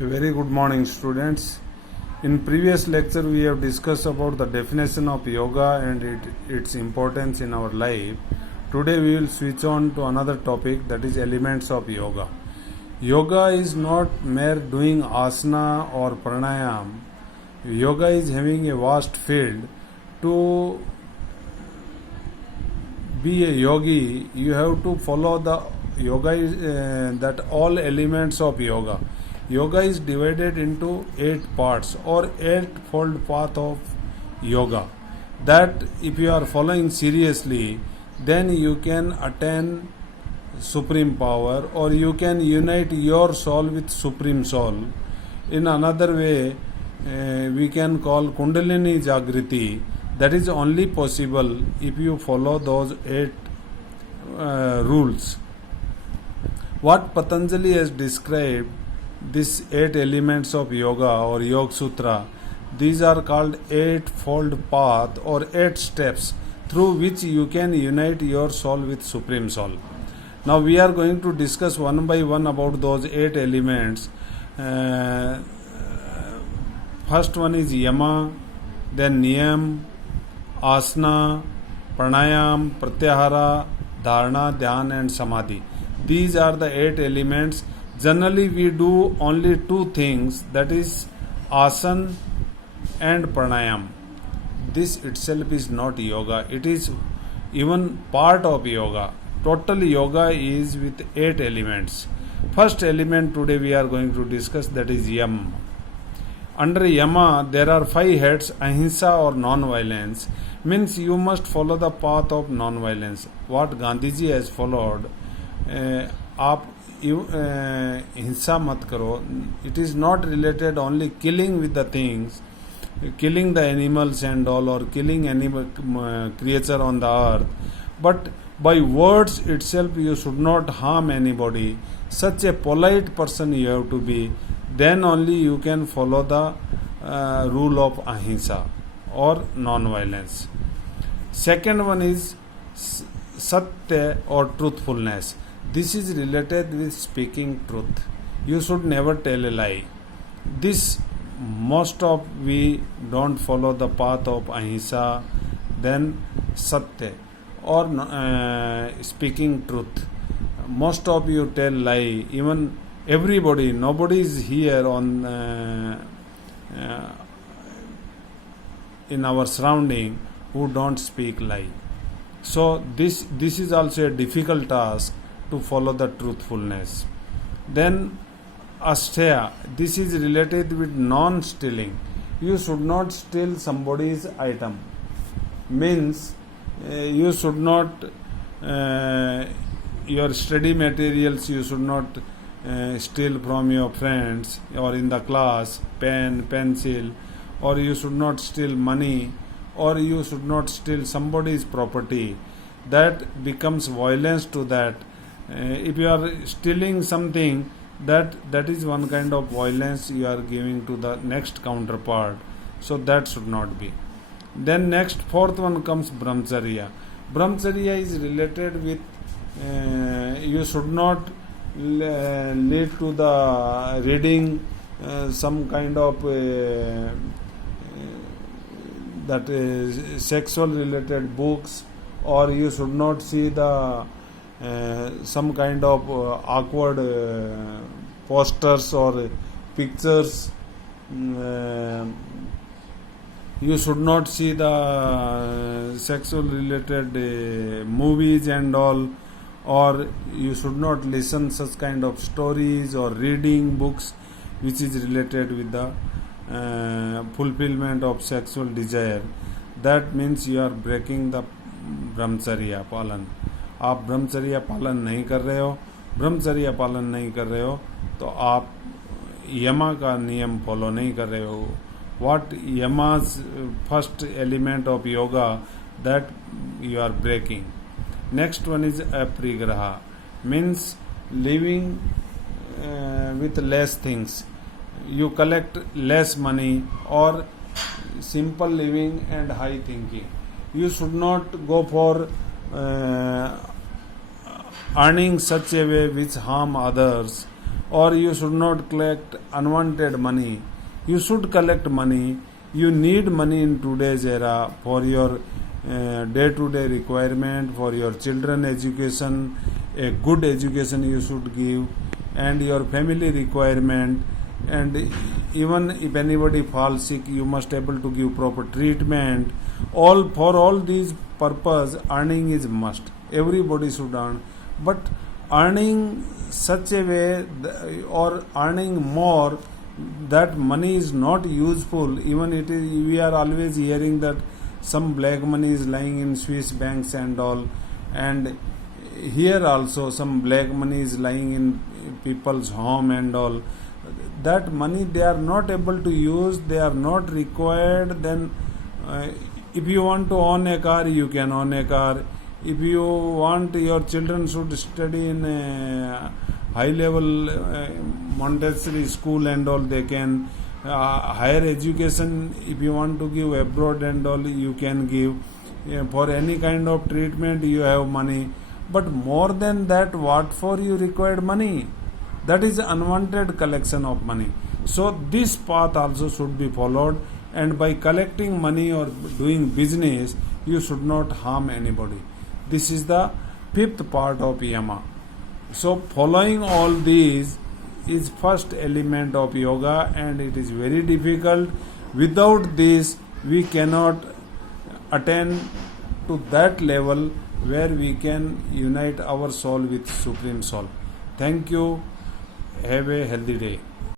A very good morning, students. In previous lecture, we have discussed about the definition of yoga and its importance in our life. Today, we will switch on to another topic, that is elements of yoga. Yoga is not mere doing asana or pranayam. Yoga is having a vast field. To be a yogi, you have to follow the yoga that all elements of yoga. Yoga is divided into 8 parts or eightfold path of yoga. That if you are following seriously, then you can attain supreme power, or you can unite your soul with supreme soul. In another way, we can call Kundalini Jagriti. That is only possible if you follow those 8 rules. What Patanjali has described, these 8 elements of yoga or Yoga Sutra, these are called eightfold path or 8 steps through which you can unite your soul with Supreme Soul. Now we are going to discuss one by one about those 8 elements. First one is Yama, then Niyam, Asana, Pranayam, Pratyahara, Dharana, Dhyan and Samadhi. These are the 8 elements. Generally we do only 2 things, that is asana and pranayam. This itself is not yoga, it is even part of yoga. Total yoga is with 8 elements. First element today we are going to discuss, that is Yama. Under Yama there are 5 heads. Ahimsa or non-violence means you must follow the path of non-violence. What Gandhiji has followed, आप हिंसा मत करो. It is not related only killing with the things, killing the animals and all, or killing any creature on the earth, but by words itself you should not harm anybody. Such a polite person you have to be, then only you can follow the rule of ahimsa or non-violence. Second one is satya or truthfulness. This is related with speaking truth. You should never tell a lie. This most of we don't follow the path of ahimsa, then satya or speaking truth. Most of you tell lie. Even everybody, nobody is here on in our surrounding who don't speak lie. So this is also a difficult task to follow the truthfulness. Then asteya, this is related with non-stealing. You should not steal somebody's item. Means you should not your study materials you should not steal from your friends or in the class, pen, pencil, or you should not steal money, or you should not steal somebody's property. That becomes violence to that. If you are stealing something, that is one kind of violence you are giving to the next counterpart. So that should not be. Then next, fourth one comes brahmacharya. Brahmacharya is related with you should not lead to the reading some kind of that sexual related books, or you should not see the some kind of awkward posters or pictures. You should not see the sexual related movies and all, or you should not listen such kind of stories or reading books which is related with the fulfillment of sexual desire. That means you are breaking the brahmacharya palan. आप ब्रह्मचर्य पालन नहीं कर रहे हो, ब्रह्मचर्य पालन नहीं कर रहे हो तो आप यमा का नियम फॉलो नहीं कर रहे हो. What yama's first element of yoga, that you are breaking. Next one is aparigraha, means living with less things. You collect less money, or simple living and high thinking. You should not go for earning such a way which harm others, or you should not collect unwanted money. You should collect money. You need money in today's era for your day-to-day requirement, for your children education. A good education you should give, and your family requirement, and even if anybody falls sick, you must able to give proper treatment. All for all these purpose, earning is must. Everybody should earn, but earning such a way or earning more that money is not useful. Even it is, we are always hearing that some black money is lying in Swiss banks and all, and here also some black money is lying in people's home and all. That money they are not able to use, they are not required. Then if you want to own a car, you can own a car. If you want your children should study in a high level Montessori school and all, they can. Higher education, if you want to give abroad and all, you can give. For any kind of treatment you have money. But more than that, what for you required money? That is unwanted collection of money. So this path also should be followed, and by collecting money or doing business, you should not harm anybody. This is the fifth part of yama. So following all these is first element of yoga, and it is very difficult. Without this, we cannot attain to that level where we can unite our soul with Supreme Soul. Thank you. Have a healthy day.